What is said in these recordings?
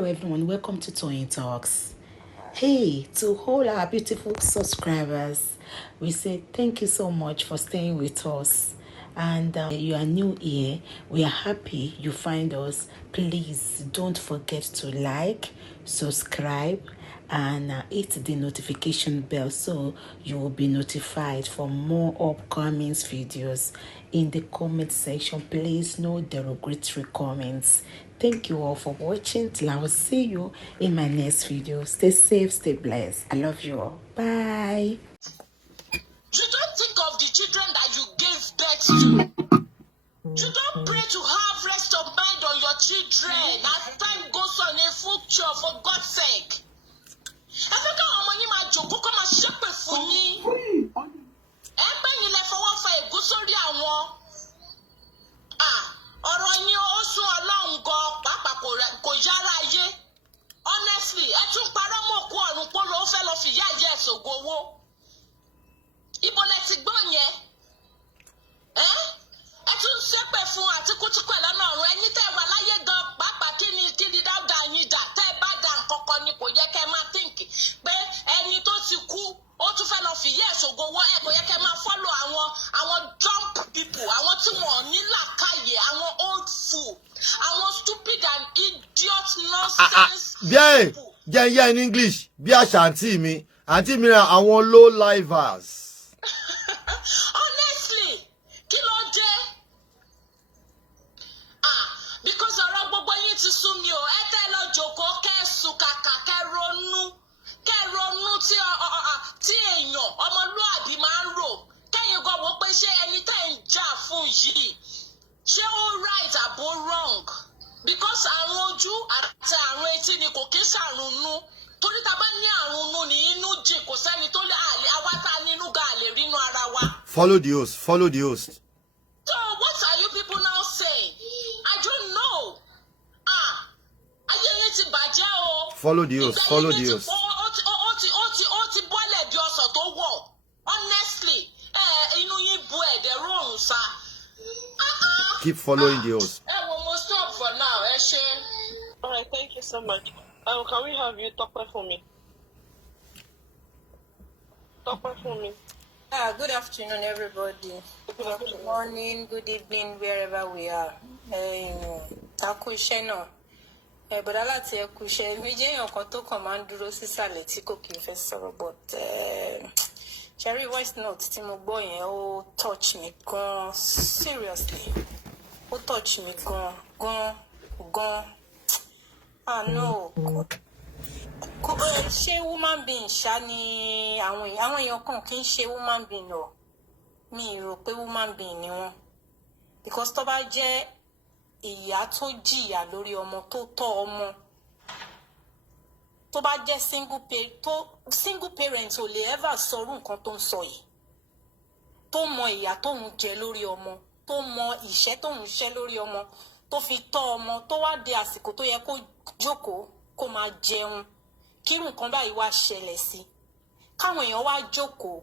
Hello everyone, welcome to Toyeen Talks. Hey, to all our beautiful subscribers, we say thank you so much for staying with us. And you are new here, we are happy you find us. Please don't forget to like, subscribe, and hit the notification bell so you will be notified for more upcoming videos. In the comment section, please no derogatory comments. Thank you all for watching. Till I will see you in my next video. Stay safe, stay blessed. I love you all. Bye. You don't think of the children that you gave birth to. You don't pray to have rest of mind on your children as time goes on in future, for God's sake. I think our money might joke, come and shop it for me. Everybody left for one for a good story. Ọ̀rọ̀ yín ó sún Ọlọ́run gan pàápàá kò yára ayé. Honestly, ẹ tún parọ́ mọ́ òkú ọ̀run pọ́ ló fẹ́ lọ fìyà ìyá ẹ̀ ṣògo owó. Ibo lẹ ti gbọ́ yẹn? Ẹ tún ṣépè fún àtikútíkù ẹ̀ lọ́nà ọ̀run. Ẹni tẹ́ wà láyé gan pàápàá kí ni dáúdà yín dà. Tẹ́ ẹ bá dà nǹkankan ni kò yẹ kẹ́ máa tíǹkì pé ẹni tó ti kú ó tún fẹ́ lọ fìyà ẹ̀ ṣògo owó. Ẹ kò yẹ kẹ́ máa follow àwọn dumb people, àwọn tí wọ́n ní làákàyè, àwọn old fool, àwọn stupid and idiot nonsense people. Yeah, in English. Bí àṣà àǹtí mi ra àwọn low livers. Honestly, kí ló dé? Because ọ̀rọ̀ gbogbo yín ti sú mi o. Ẹ tẹ́ lọ jókòó kẹ́ sùn kàkà kẹ́ ronú tí èèyàn ọmọlúàbí máa ń rò. Kẹ́yìn gan wò pé ṣé ẹni tẹ́ ń jà fún yìí ṣé ó right àbó wrong? Because àrùn ojú àti àrùn etí ni kò kí ń ṣàrùnnú. Torí tá a bá ní àrùnnú ní inú jìn kò sẹ́ni tó lè àwa tá a nínú ga lè rínú ara wa. Follow the host. So what are you people now saying? I don't know. Ayé yín ti bàjẹ́ o. Follow the host. Ó ti bọ́lẹ̀ di ọsàn tó wọ̀. Honestly, inú yín bu ẹ̀dẹ̀ rọrùn sá. Keep following the host. We'll stop for now. All right, thank you so much. Can we have you talk for me? Talk for me. Good afternoon, everybody. Good morning, good evening, wherever we are. Akusheno. But I like to Akushe. We jẹ́ ọ̀kan tó kàn máa ń dúró sísàlẹ̀ tí kò kì í fẹ́ sọ̀rọ̀, but Cherry voice note tí mo gbọ́ yẹn ó touch me gan, seriously. Ó touch me gan. No. Ṣé woman being ṣá ni àwọn èèyàn kan kì í ṣe woman being o. Mi rò pé woman being ni wọ́n. Because tó bá jẹ́ ìyá tó jìyà lórí ọmọ tó tọ́ ọmọ, tó bá jẹ́ single parent ò lè ever sọrú nǹkan tó ń sọ yìí, tó mọ ìyà tó ń jẹ lórí ọmọ, tó mọ ìṣẹ́ tó ń ṣẹ́ lórí ọmọ, tó fi tọ́ ọmọ, tó wá dé àsìkò tó yẹ kó jókòó kó máa jẹun, kí nǹkan báyìí wá ṣẹlẹ̀ sí, káwọn èèyàn wá jókòó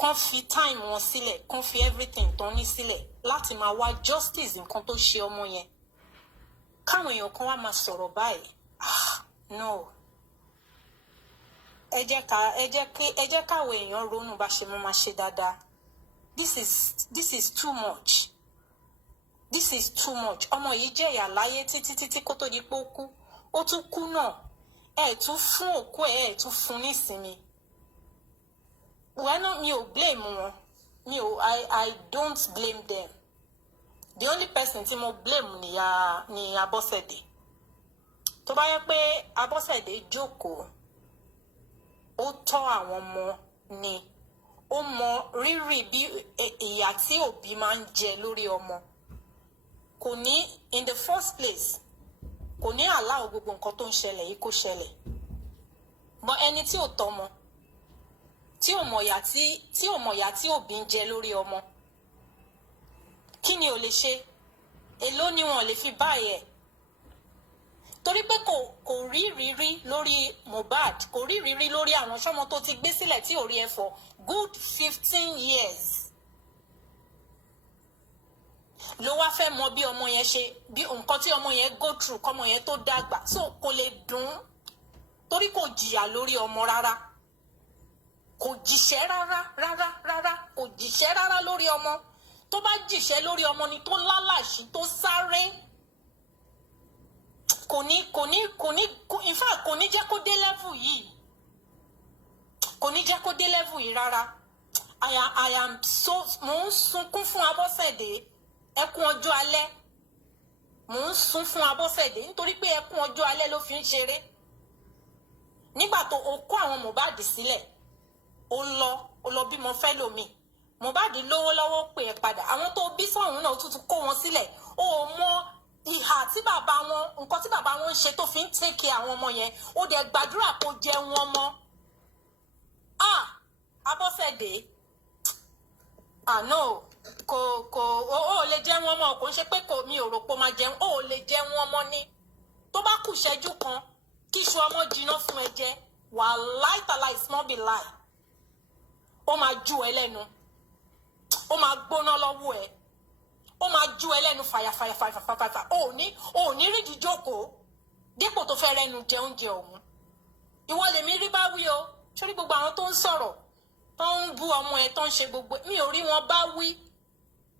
kán fi time wọn sílẹ̀, kán fi everything tán ní sílẹ̀ láti máa wá justice nǹkan tó ṣe ọmọ yẹn, káwọn èèyàn kan wá máa sọ̀rọ̀ báyìí. No. Ẹ jẹ́ káwọn èèyàn ronú bá ṣe máa ṣe dáadáa. This is too much. This is too much. Ọmọ yìí jẹ́ ìyà láyé títí kó tó di pé ó kú. Ó tún kú náà. Ẹ tún fún òkú ẹ tún fún nísinmi. Well, mi ò blame wọn. I don't blame them. The only person tí mo blame ni Abọ́sẹ̀dé. Tó bá yẹ pé Abọ́sẹ̀dé jókòó, ó tọ́ àwọn ọmọ ni, ó mọ rírì bí ìyà tí òbí máa ń jẹ lórí ọmọ. Kò ní, in the first place, kò ní allow gbogbo nǹkan tó ń ṣẹlẹ̀ yìí kó ṣẹlẹ̀. But ẹni tí ò tọ́mọ, tí ò mọ̀ ìyà tí òbí ń jẹ lórí ọmọ, kí ni ò lè ṣe? Èló ni wọn lè fi báyẹ̀? Torí pé kò rí rírí lórí Mohbad, kò rí rírí lórí àwọn ṣọmọ tó ti gbé sílẹ̀ tí ò rí ẹ for good 15 years. ló wá fẹ́ mọ bí ọmọ yẹn ṣe bí nǹkan tí ọmọ yẹn go through kọ́mọ yẹn tó dàgbà so kò lè dùn torí kò jìyà lórí ọmọ rárá kò jìṣẹ́ rárá kò jìṣẹ́ rárá lórí ọmọ tó bá jìṣẹ́ lórí ọmọ ni tó lálàṣí tó sáré in fact kò ní jẹ́ kó dé level yìí kò ní jẹ́ kó dé level yìí rárá I am so mò ń sunkún fún Abọ́sẹ̀dé ẹkún ọjọ́ alẹ́ mò ń sun fún Abọ́sẹ̀dé nítorí pé ẹkún ọjọ́ alẹ́ ló fi ń ṣeré nígbà tó o kó àwọn Mohbad sílẹ̀ ó lọ bímọ fẹ́ lómi Mohbad lówó lọ́wọ́ pè é padà àwọn tó bí sọ̀hún náà tuntun kó wọn sílẹ̀ ó mọ ìhà tí bàbá wọn nǹkan tí bàbá wọn ń ṣe tó fi ń tẹ́kì àwọn ọmọ yẹn ó dẹ̀ gbàdúrà kó jẹun ọmọ Abọ́sẹ̀dé no ó lè jẹun ọmọ kò ń ṣe pé mi ò rò pé ó máa jẹun ó lè jẹun ọmọ ní tó bá kù ṣẹ́jú kan kí iṣu ọmọ jiná fún ẹ jẹ wàláì tàláì small be lie ó máa ju ẹ lẹ́nu ó máa gbóná lọ́wọ́ ẹ ó máa ju ẹ lẹ́nu fàyàfàyà ó ní rídìí jókòó dípò tó fẹ́ rẹnu jẹ oúnjẹ òun ìwọ lèmi rí bá wí o sórí gbogbo àwọn tó ń sọ̀rọ̀ tó ń bú ọmọ ẹ tó ń ṣe gbogbo mi ò rí wọn bá wí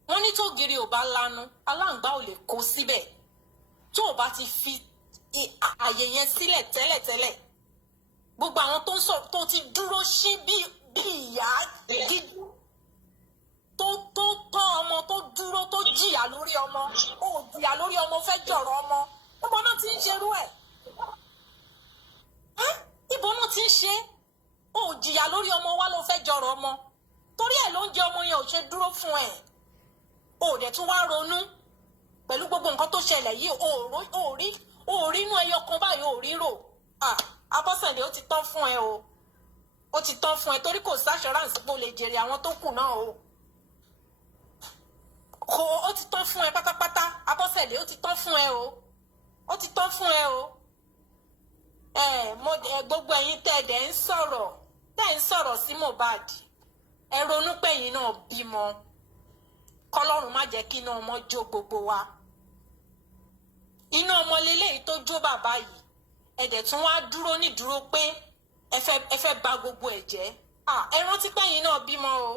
wọn ní tó gírí ò bá lanu aláǹgbá ò lè kó síbẹ̀ tó o bá ti fi àyè yẹn sílẹ̀ tẹ́lẹ̀tẹ́lẹ̀ gbogbo àwọn tó ń sọ̀rọ̀ tó ti dúró sí bí ìyá gidi tó tọ́ ọmọ tó dúró tó jìyà lórí ọmọ ó jìyà lórí ọmọ fẹ́ jọ̀rọ̀ ọmọ ọmọ náà ti ń ṣerú ẹ̀ ibo náà ti ń ṣe ó jìyà lórí ọmọ wa ló fẹ́ jọ̀rọ̀ ọmọ torí ẹ̀ ló ń jẹ ọmọ yẹn ò ṣe dúró fún ẹ̀ ó dẹ̀ tún wá ronú pẹ̀lú gbogbo nǹkan tó ṣẹlẹ̀ yìí ó rí inú ẹyọ kan báyìí ó rí rò Abọ́sẹ̀dé ó ti tán fún ẹ o ó ti tán fún ẹ torí kò sáṣọránsì pé o lè jèrè àwọn tó kù náà o ó ti tán fún ẹ pátápátá Abọ́sẹ̀dé ó ti tán fún ẹ o ó ti tán fún ẹ o gbogbo ẹ̀yin tẹ́ ń sọ̀rọ̀ sí Mohbad ẹ ronú pé ẹ̀yin náà bímọ kọ́lọ́run má jẹ́ kí iná ọmọ jó gbogbo wa iná ọmọ leléyìí tó jó bàbá yìí ẹ̀dẹ̀ tún wá dúró nídúró pé ẹ fẹ́ bà gbogbo ẹ̀ jẹ́ ẹ rántí pé ẹ̀yin náà bímọ o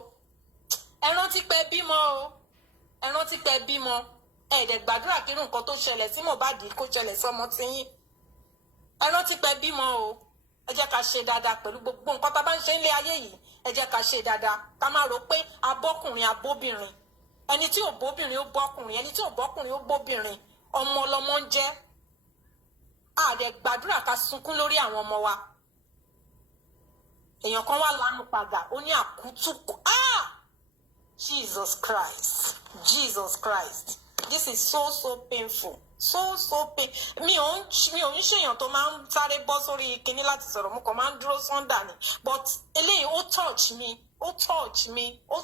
ẹ rántí pé bímọ o ẹ rántí pé bímọ ẹ̀dẹ̀ gbàdúrà kí irú nǹkan tó ṣẹlẹ̀ sí Mohbad kó ṣẹlẹ̀ sọ́mọ tiyín ẹ rántí pé bímọ o ẹ jẹ́ ká ṣe dáadáa pẹ̀lú gbogbo nǹkan tá a bá ń ṣe nílé ayé yìí ẹ jẹ́ ká ṣe dáadáa ká má rò pé abọ́kùnrin abóbìnrin ẹni tí ò bóbìnrin ó bọ́kùnrin ẹni tí ò bọ́kùnrin ó bóbìnrin ọmọ ọlọmọ ń jẹ́ àdẹ gbàdúrà ká sunkún lórí àwọn ọmọ wa èèyàn kan wà lánú padà ó ní àkútúkù Jesus Christ this is so painful so pain mi ò ń ṣèyàn tó máa ń sáré bọ́ sórí kinní láti sọ̀rọ̀ mo kàn máa ń dúró sọ́ndà ni but eléyìí ó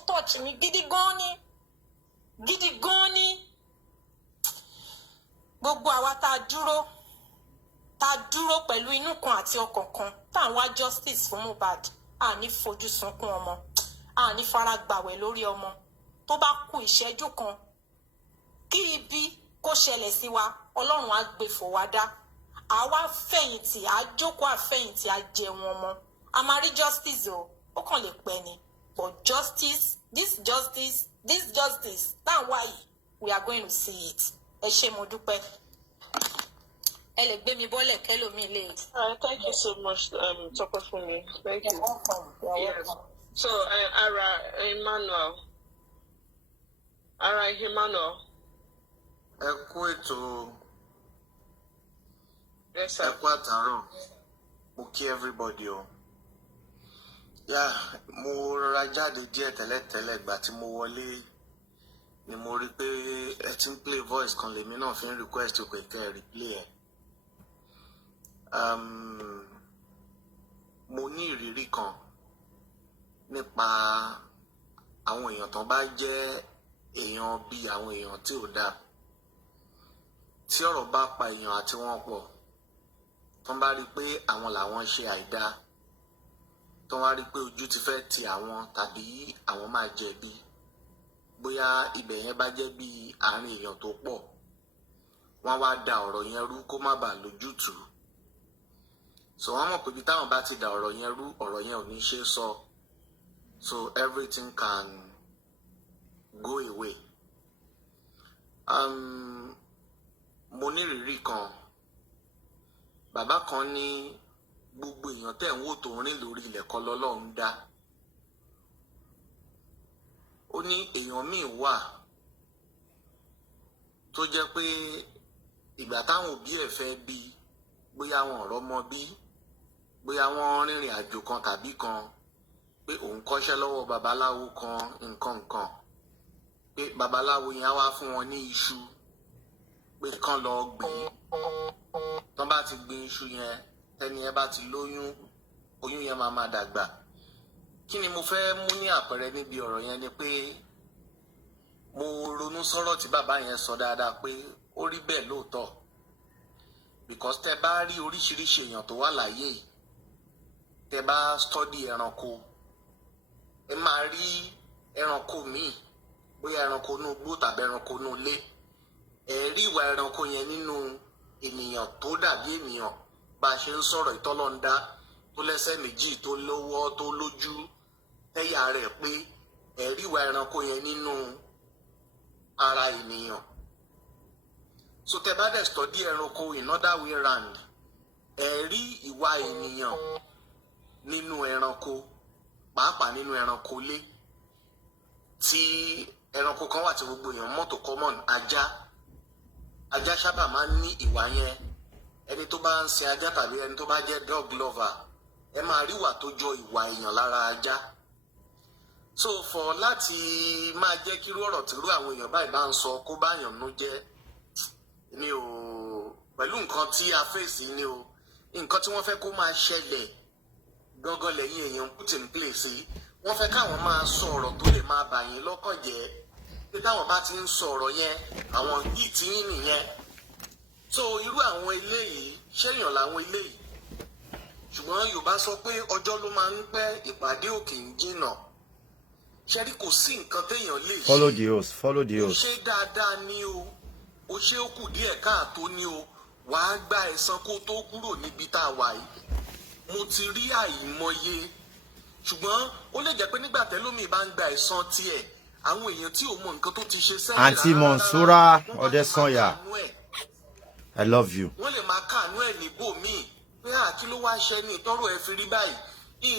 touch mi gidi gan ni gbogbo àwa tá a dúró pẹ̀lú inú kan àti ọkàn kan tá à ń wá justice fún Mohbad à ní fojú sunkún ọmọ à ní fara gbàwẹ̀ lórí ọmọ tó bá kù ìṣẹ́jú kan kí ibi kó ṣẹlẹ̀ sí wa Ọlọ́run á gbé fò wá dá àwa fẹ̀yìntì á jókòó àfẹ̀yìntì á jẹun ọmọ a máa rí justice o ó kàn lè pẹ́ ni but this justice táwọn wáyé we are going to see it ẹ ṣé mo dúpẹ́ ẹ lè gbé mi bọ́lẹ̀ kẹ́lòmíì lè. Thank you so much, Tọ́pẹ́ Fúnmi. Thank you. You're welcome. So, Ara Emmanuel. ẹ kú ètò Yes, ẹ sir. kú àtàárọ̀ mo kí everybody o mo rọra jáde díẹ̀ tẹ́lẹ̀tẹ́lẹ̀ ìgbà tí mo wọlé ni mo rí pé ẹ ti ń play voice kan lèmi náà fi ń request pé kẹ́ ẹ replay ẹ̀. Mo ní ìrírí kan nípa àwọn èèyàn tó bá jẹ́ èèyàn bíi àwọn èèyàn tí ò dáa tí ọ̀rọ̀ bá pa èèyàn àti wọn pọ̀ tó bá rí pé àwọn làwọn ṣe àìdáa tó wá rí pé ojú ti fẹ́ ti àwọn tàbí àwọn máa jẹ̀bi bóyá ibẹ̀ yẹn bá jẹ́ bíi àárín èèyàn tó pọ̀ wọ́n wá da ọ̀rọ̀ yẹn rú kó má bàa lójútùú so wọ́n mọ̀ pé bí táwọn bá ti dà ọ̀rọ̀ yẹn rú ọ̀rọ̀ yẹn ò ní ṣe sọ so everything can go away. Mo ní ìrírí kan bàbá kan ní gbogbo èèyàn tẹ̀ ń wò tó ń rìn lórí ilẹ̀ kọ́ lọ́lọ́run dá. Ó ní èèyàn míì wà tó jẹ́ pé ìgbà táwọn òbí ẹ̀ fẹ́ bí bóyá wọn ọ̀rọ̀ mọ bí bóyá wọ́n rìnrìn àjò kan tàbí kan pé òun kọ́ṣẹ́ lọ́wọ́ babaláwo kan nǹkan pé babaláwo yẹn á wá fún wọn ní iṣu pé kán lọ gbìn tán bá ti gbìn iṣu yẹn tẹ́ni ẹ bá ti lóyún oyún yẹn máa dàgbà. Kí ni mo fẹ́ mú ní àpẹẹrẹ níbi ọ̀rọ̀ yẹn ni pé mo ronú sọ̀rọ̀ tí bàbá yẹn sọ dáadáa pé ó rí bẹ́ẹ̀ lóòótọ́ because tẹ bá rí oríṣiríṣi èèyàn tó wà láyé tẹ bá study ẹranko ẹ máa rí ẹranko míì bóyá ẹranko inú igbó tàbí ẹranko inú ilé ẹ rí ìwà ẹranko yẹn nínú ènìyàn tó dàbí ènìyàn bá a ṣe ń sọ̀rọ̀ ìtọ́lọ́ndá tó lẹ́sẹ̀ méjì tó lọ́wọ́ tó lójú tẹ́yà rẹ̀ pé ẹ rí ìwà ẹranko yẹn nínú ara ènìyàn. So tẹ bá dẹ̀ study ẹranko in other way round ẹ rí ìwà ènìyàn nínú ẹranko pàápàá nínú ẹranko ilé tí ẹranko kan wà tí gbogbo èèyàn mọ̀ tó common ajá sábà máa ń ní ìwà yẹn. Ẹni tó bá ń sin ajá tàbí ẹni tó bá jẹ́ dog lover ẹ máa rí ìwà tó jọ ìwà èèyàn lára ajá. So for láti máa jẹ́ kí irú ọ̀rọ̀ tìrú àwọn èèyàn báyìí bá ń sọ kó bá èèyàn nú jẹ́ ni o pẹ̀lú nǹkan tí a fèsì ni o nǹkan tí wọ́n fẹ́ kó máa ṣẹlẹ̀ gangan lẹ́yìn èèyàn put in place wọ́n fẹ́ káwọn máa sọ ọ̀rọ̀ tó lè máa bà yín lọ́kàn jẹ́ pé táwọn bá ti ń sọ ọ̀rọ̀ yẹn àwọn yìí ti yín nìyẹn. So irú àwọn eléyìí ṣẹ́yàn làwọn eléyìí ṣùgbọ́n Yorùbá sọ pé ọjọ́ ló máa ń pẹ́ ìpàdé òkè ń jìnnà ṣẹ́rí kò sí nǹkan téèyàn lè ṣe. Follow the host, follow the host. Ó ṣe dáadáa ní o ṣe ó kù díẹ̀ káàtó ní o wàá gba ẹ̀san kó tó kúrò níbi tá a wà yìí. Mo ti rí àìmọye ṣùgbọ́n ó lè jẹ́ pé nígbà tẹ́lómi bá ń gba ẹ̀san tiẹ̀ àwọn èèyàn tí ò mọ nǹkan tó ti ṣe sẹ́yìn rárá. Aunty Monsura Odesanya, I love you. Wọ́n lè máa káàánú ẹ̀ níbò míì pé kí ló wá ṣe ní ìtọ́rọ̀ ẹ fi rí báyìí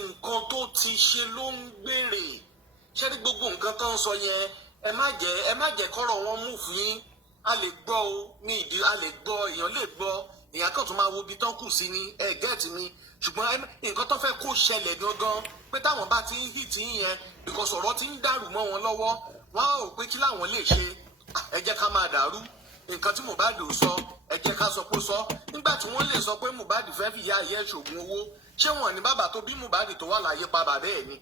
nǹkan tó ti ṣe ló ń gbèrè. Ṣé ní gbogbo nǹkan tó ń sọ yẹn ẹ má jẹ́ kọ́rọ̀ wọn mú fún yín. A lè gbọ́ o ní ìdí a lè gbọ́ èèyàn lè gbọ́ èèyàn kan tó máa wo ibi tán kù sí ní gẹ́ẹ̀tì mi ṣùgbọ́n nǹkan tó fẹ́ kó ṣẹlẹ̀ gangan pé táwọn bá ti ń hì tí yẹn because ọ̀rọ̀ ti ń dàrú mọ́ wọn lọ́wọ́ wọ́n á rò pé kí làwọn lè ṣe ẹ jẹ́ ká máa dàrú nǹkan tí Mohbad ò sọ ẹ jẹ́ ká sọ pé sọ nígbà tí wọ́n lè sọ pé Mohbad fẹ́ fi ìyá ayé ṣògùn owó ṣé wọn ní bàbá tó bí Mohbad tó wà láyé pa bàbá ẹ̀ ni.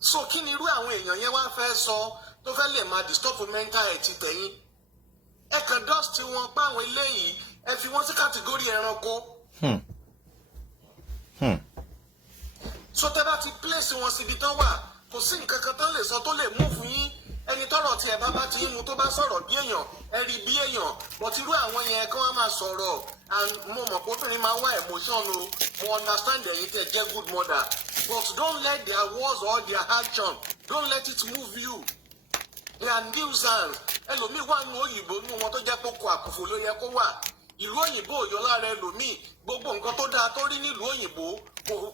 So kí ni irú àwọn èèyàn yẹn wá fẹ́ sọ tó fẹ́ lè máa disturb mental health tẹ̀yìn ẹ kàn dust wọn pa àwọn eléyìí ẹ fi wọn sí kàtìgórì ẹranko. So tẹ́ bá ti place wọn síbi tán wà kò sí nǹkan kan tán lè sọ tó lè mú fún yín ẹni tọ́rọ̀ tí ẹ bá ti ń mu tó bá sọ̀rọ̀ bí èèyàn ẹ rí bí èèyàn but irú àwọn yẹn kí wọ́n máa sọ̀rọ̀ and mo mọ̀ pé obìnrin máa wá emotion o mo understand ẹ̀yin tẹ́ jẹ́ good mother but don't let their words or their action don't let it move you. They are nuisance. Ẹlòmíì wà ní òyìnbó ní wọn tó jẹ́ kókó àkùfò ló yẹ kó wà. Ìlú òyìnbó òyò lára ẹlòmíì gbogbo nǹkan tó dáa tó rí nílùú òyìnbó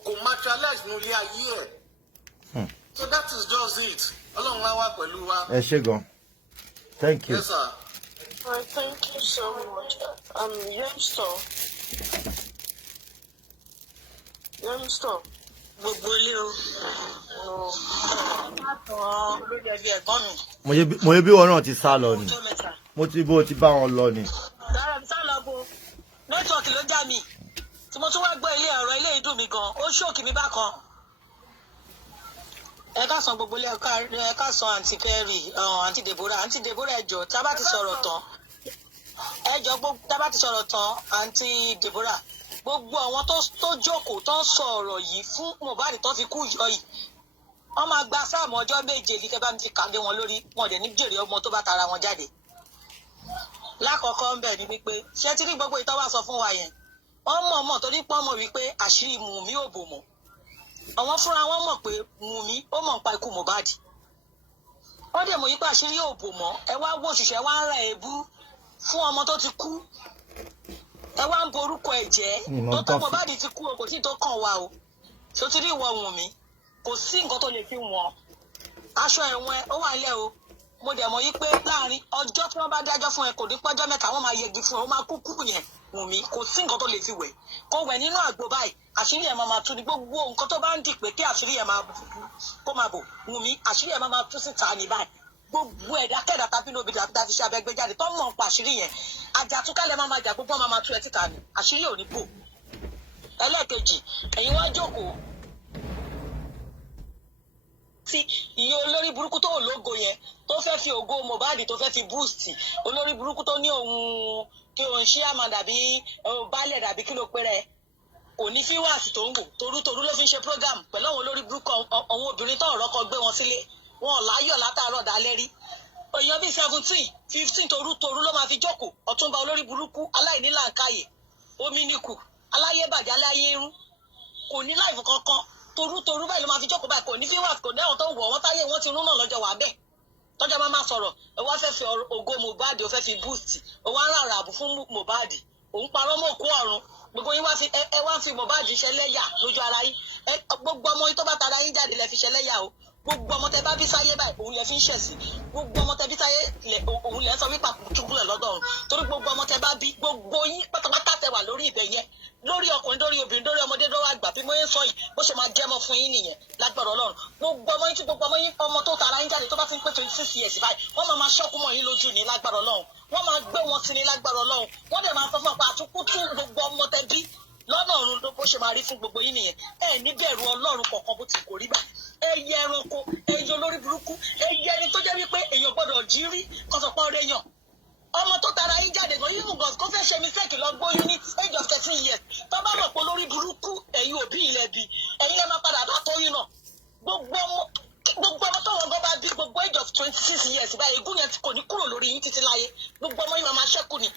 kò materialize ní ilé ayé ẹ̀. So that is just it. Ọlọ́run á wà pẹ̀lú wa. Ẹ ṣé gan. Thank you. Yes, sir. Thank you so much. Youngster. Gbogbo ilé o. Olórí ẹbí ẹ̀gbọ́n mi. Mo yẹ bí wọn náà ti sá lọ ni. Mo ti bó ti bá wọn lọ ni. Dára mi sá lọ bo. Nẹ́tíwọ̀kì ló já mi. Tí mo tún wá gbọ́ ilé ọ̀rọ̀ ilé ìdùn mi gan, ó ṣókì mi bákan. Ẹ ká san gbogbo ilé ẹ ká san àǹtí Perry, àǹtí Deborah ẹjọ́ tá a bá ti sọ̀rọ̀ tán. Ẹjọ́ gbogbo tá a bá ti sọ̀rọ̀ tán àǹtí Deborah. Gbogbo àwọn tó jókòó tó ń sọ ọ̀rọ̀ yìí fún Mohbad tó fi kú yọ yìí wọ́n máa gba sáàmù ọjọ́ méje ní kẹ́bá mi ti kàdé wọn lórí wọn dẹ̀ ní jèrè ọmọ tó bá tara wọn jáde. Lákọ̀ọ́kọ́ ń bẹ̀ ni wípé ṣé tí ní gbogbo ìtọ́wà sọ fún wa yẹn wọ́n mọ̀ torí pé wọ́n mọ̀ wípé àṣírí Wunmi ò bò mọ́ àwọn fúnra wọn mọ̀ pé Wunmi ó mọ̀ nípa ikú Mohbad wọ́n dẹ̀ mọ̀ wípé àṣírí ò bò mọ́ ẹ wá wò òṣìṣẹ́ wá ń ra èébú fún ọmọ tó ti kú ẹ wá ń borúkọ ẹ̀ jẹ́ tó tọ́ Mohbad ti kú o kò sí tó kàn wá o sotiri ìwọ Wunmi kò sí nǹkan tó lè fi wọ́n aṣọ ẹ̀wọ̀n ó wà nílẹ̀ o mo dẹ̀ mọ̀ yí pé láàrin ọjọ́ tí wọ́n bá dájọ́ fún ẹ kò ní pẹ́jọ́ mẹ́ta wọ́n máa yẹgi fún ẹ ó máa kú yẹn Wunmi kò sí nǹkan tó lè fi wẹ̀ kó wẹ̀ nínú àgbo báyìí àṣírí ẹ̀ máa tú ni gbogbo nǹkan tó bá ń dì pé kí àṣírí ẹ̀ kó máa bò Wunmi àṣírí ẹ̀ máa tú síta ní báyìí gbogbo ẹ̀dá kẹ́dà tàbí lóbi dàbí iṣẹ́ abẹ́gbẹ́ jáde tó mọ̀ pa àṣírí yẹn àjàtúkálẹ̀ máa jà gbogbo máa tú ẹ títa ni àṣírí ò ní bò ẹlẹ́ẹ̀kejì ẹ̀yin wá jókòó tí iye olórí burúkú tó lógo yẹn tó fẹ́ fi ògo Mohbad tó fẹ́ fi boost olórí burúkú tó ní òun kí òun ṣí àmà dàbí baálẹ̀ dàbí kí ló pé rẹ̀ kò ní fíwáàsì tó ń wò torútorú ló fi ń ṣe program pẹ̀lú àwọn olórí burúkú àwọn obìnrin tó ọ̀rọ̀ kan gbé wọn sílé wọn láyọ̀ látàárọ̀ dálẹ́ rí èèyàn bíi 17-15 torútorú ló máa fi jókòó ọ̀túnba olórí burúkú aláìnílàákàyè ominiku aláyébàjẹ́ aláyérún kò ní láìfù kankan torútorú báyìí ló máa fi jókòó báyìí kò ní fíwáàsì kò ní àwọn tó wọ̀ wọ́n táyé wọ́n ti rún náà lọ́jọ́ wà bẹ́ẹ̀ tọ́jọ́ máa sọ̀rọ̀ ẹ wá fẹ́ fi ògo Mohbad ó fẹ́ fi boost ó wá ń rà àbù fún Mohbad òun parọ́ mọ́ òkú ọ̀run gbogbo yín wá fi Mohbad ṣẹlẹ́yà lójú ara yín gbogbo ọmọ yín tó bá tara yín jáde lẹ fi ṣẹlẹ́yà o gbogbo ọmọ tẹ bá bí sáyé báyìí òun lẹ fi ń ṣẹ̀sìn gbogbo ọmọ tẹ bí sáyé òun lẹ ń sọ wípé àkùtùkùlẹ̀ lọ́dọ̀ ọ̀run torí gbogbo ọmọ tẹ bá bí gbogbo yín pátápátá tẹ wà lórí ibẹ̀ yẹn lórí ọkùnrin lórí obìnrin lórí ọmọdé lórí àgbà bí mo ń sọ yìí bó ṣe máa jẹ́mọ́ fún yín nìyẹn lágbára Ọlọ́run gbogbo ọmọ yín tí gbogbo ọmọ yín ọmọ tó tara yín jáde tó bá ti ń pé 26 years báyìí wọ́n máa ṣọ́kú mọ́ yín lójú ní lágbára Ọlọ́run wọ́n máa gbé wọn sí ní lágbára Ọlọ́run wọ́n dẹ̀ máa sọ fún ọ̀pá àtúkútù gbogbo ọmọ tẹ bí lọ́nà ọ̀run ló bó ṣe máa rí fún gbogbo yín nìyẹn ẹ ní bẹ̀rù Ọlọ́run kọ̀ọ̀kan bó ti kò rí bá ẹyẹ ẹranko ẹyẹ olórí burúkú ẹyẹ ẹni tó jẹ́ wípé èèyàn gbọ́dọ̀ jí rí kọ́sọ̀pọ̀ rẹ̀ yàn ọmọ tó tara yín jáde gan yín gan kó fẹ́ ṣe mistake lọ gbóyún ní age of 13 years tó bá mọ̀ pé olórí burúkú ẹ̀yin òbí ilẹ̀ bí ẹ̀yin lè máa padà bá tóyún náà gbogbo ọmọ tó wọn gan bá bí gbogbo age of 26 years báyìí egún yẹn kò ní kúrò lórí yín títí láyé gbogbo ọmọ yín máa ṣẹ́kù ni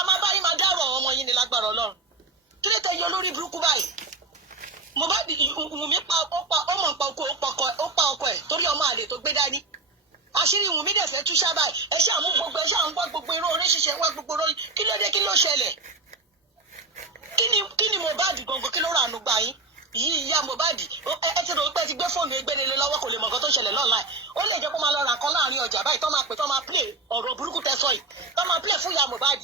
ọmọ bá yín máa dárò àwọn ọmọ yín ní lágbára Ọlọ́run kí lè tẹ iye olórí burúkú báyìí Mohbad Wunmi ọmọ nǹpa ọkọ ẹ̀ torí ọmọ àlè tó gbé dání àṣírí Wunmi dẹ̀ fẹ́ tú sábà ẹ ṣe àmú gbogbo ẹ ṣe àwọn gbogbo irú orí ṣiṣẹ́ wá gbogbo orí kí ló dé kí ló ṣẹlẹ̀ kí ni Mohbad gangan kí ló rà nù gbà yín yìí ìyá Mohbad ẹ ti rò pé ti gbé fóònù egbélélé lọ́wọ́ kò lè mọ̀ nǹkan tó ń ṣẹlẹ̀ lọ́la ó lè jẹ́ kó máa lọ rà kan láàrin ọjà báyìí tó máa pè tó máa play ọ̀rọ̀ burúkú tẹ sọ yìí tó máa play fún ìyá Mohbad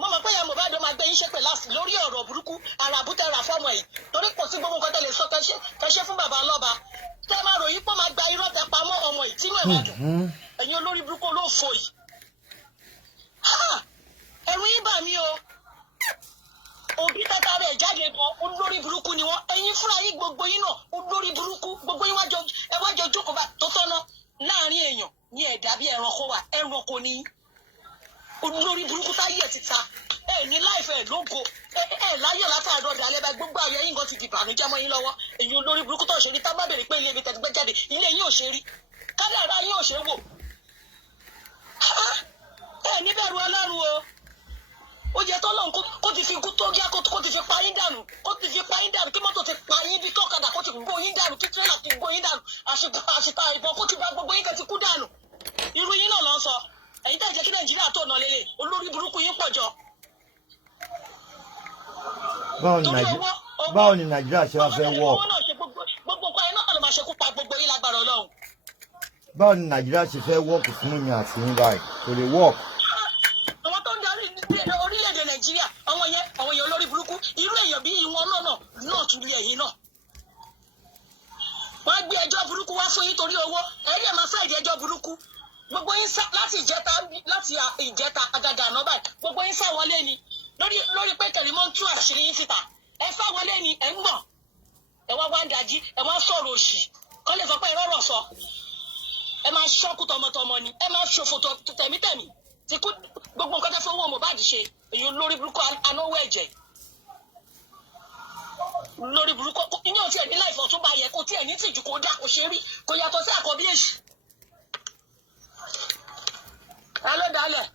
mo mọ̀ pé ìyá Mohbad ó máa gbé yín ṣépè láti lórí ọ̀rọ̀ burúkú ara àbútẹ́ ra fọ́ọ̀mù yìí torí kò sí gbogbo nǹkan tẹ́ lè sọ kẹ́ṣẹ́ fún bàbá ọlọ́ba tẹ́ máa ròyìn pọ́ máa gba irọ́ tẹ pamọ́ ọmọ yìí tínú ẹ̀ máa dùn ẹ̀yin olórí burúkú ló ń fò yìí ẹ̀rù yín bà mí o òbí tata rẹ̀ jáde gan olórí burúkú ni wọ́n ẹ̀yin fúnra yín gbogbo yín náà olórí burúkú gbogbo yín wájọ jókòó bá tó tọ́nà láàrin èèyàn ní ẹ̀dá bí ẹranko wà ẹranko ni olórí burúkú táyé ẹ̀ ti ta ẹ̀ ní láìfẹ́ lógo ẹ̀ láyọ̀ látàdọ̀ dalẹ́ bá gbogbo ayọ̀ yín gan ti di ìbànújẹ́ mọ́ yín lọ́wọ́ ẹ̀yin olórí burúkú tó ṣe ní tá bá bèrè pé ilé ibi tẹ̀gbẹ́ jáde ilé yín ò ṣe rí kádàrá yín ò ṣe wò ẹ̀ níbẹ̀rù Ọlọ́run o ó yẹ tọ́lọ́run kó ti fi kú tó gíá kó ti fi pa yín dànù kí mọ́tò ti pa yín bí tọ́kadà kó ti gbó yín dànù kí tírélà ti gbó yín dànù àṣìta ìbọn kó ti bá gbogbo yín kẹ́ ti kú dànù irú yín náà lọ sọ ẹ̀yin tẹ́ jẹ́ kí Nàìjíríà tó nà lélẹ̀ olórí burúkú yín pọ̀ jọ. báwo ni Nàìjíríà ṣe wá fẹ́ wọ̀ gbogbo nǹkan iná ló máa ṣekú pa gbogbo yín lágbára Ọlọ́run. báwo ni Nàìjíríà ṣe fẹ́ wọ́ọ̀kì fún mi àti yín báyìí kò lè wọ́ọ̀kì. àwọn tó ń darí orílẹ̀-èdè Nàìjíríà àwọn yẹn olórí burúkú irú èèyàn bí ìwọ̀n náà tún rí ẹ̀yìn náà. wọ́n á gbé ẹjọ́ burúkú wá fún yín torí owó ẹ̀rí ẹ̀ máa sáìdì ẹjọ́ burúkú gbogbo yín sá láti ìjẹta àgàgà àná báyìí gbogbo yín sá wọlé ni lórí pé Kẹ̀rímọ́ ń tú àṣírí yín síta ẹ sá wọlé ni ẹ ń gbọ̀n ẹ wá ń dájí ẹ wá sọ̀rọ̀ òṣì kọ́ lè sọ pé ìrọ̀rọ̀ sọ ẹ máa ṣọ́kù tọmọtọmọ ni ẹ máa ṣòfò tẹ̀mítẹ̀mí ti kú gbogbo nǹkan tẹ́ fún owó Mohbad ṣe èyí lórí burúkú anáwó ẹ̀jẹ̀ lórí burúkú iná tí ẹ̀ ní láìfọ̀ tó bá yẹ kó tí ẹ̀ ní tìjú kó dá kó ṣe rí kó yàtọ̀ sí àkọ́bí èṣù. alódàálẹ̀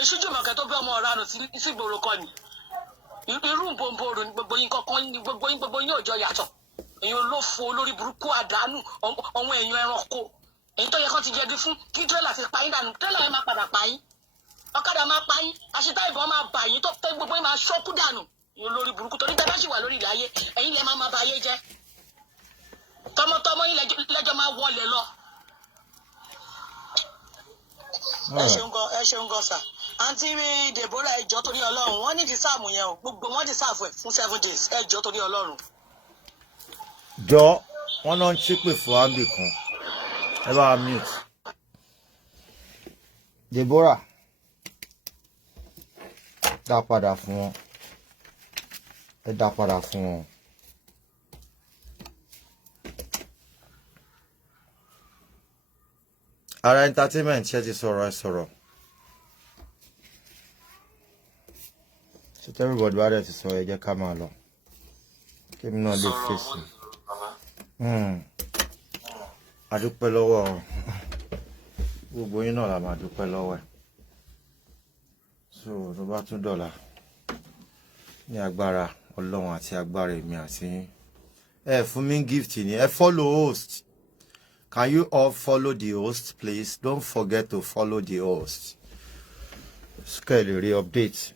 èṣù Jùmọ̀kẹ́ tó bí ọmọ ọ̀ranù sí ìgboro kọ́ ni irú bòǹbòrò ní gbogbo yín kankan ní gbogbo yín ò jọ yàtọ̀ èèyàn ló fo olórí burúkú àdánù ọ̀hún èèyàn ẹranko èyí tó yẹ kán ti jẹ̀bi fún kí tírélà fi pa yín dànù tírélà yẹn máa padà pa yín ọ̀kadà máa pa yín àṣetá ìbọn máa bà yín tó tẹ gbogbo yín máa ṣọ́kú dànù èèyàn olórí burúkú torí tẹ́ bá sì wà lórí ilẹ̀ ayé ẹ̀yin lẹ máa ba ayé jẹ́ tọmọtọmọ yín lẹ́jọ́ máa wọlé lọ. ẹ ṣeun gan sà àǹtí Deborah ẹjọ́ torí Ọlọ́run wọ́n ní ti sáàmù yẹn o gbogbo wọ́n ti sáàfù ẹ̀ fún 7 days ẹjọ́ torí Ọlọ́run. jọ wọn náà ń ṣépè fún ámbì kan ẹ bá mute. Deborah dá padà fún wọn ẹ dá padà fún wọn. ara entertainment ṣe ti sọ̀rọ̀ ẹ sọ̀rọ̀ ṣe everybody bá dẹ̀ ti sọ ẹ jẹ́ ká máa lọ kí mi náà lè fèsì. a dúpẹ́ lọ́wọ́ gbogbo yín náà la máa dúpẹ́ lọ́wọ́ ẹ̀ so tó bá tún dọ̀la ní agbára Ọlọ́run àti agbára èmi àti yín ẹ fún mi gift ni ẹ follow host. Can you all follow the host, please? Don't forget to follow the host. Scale re-update.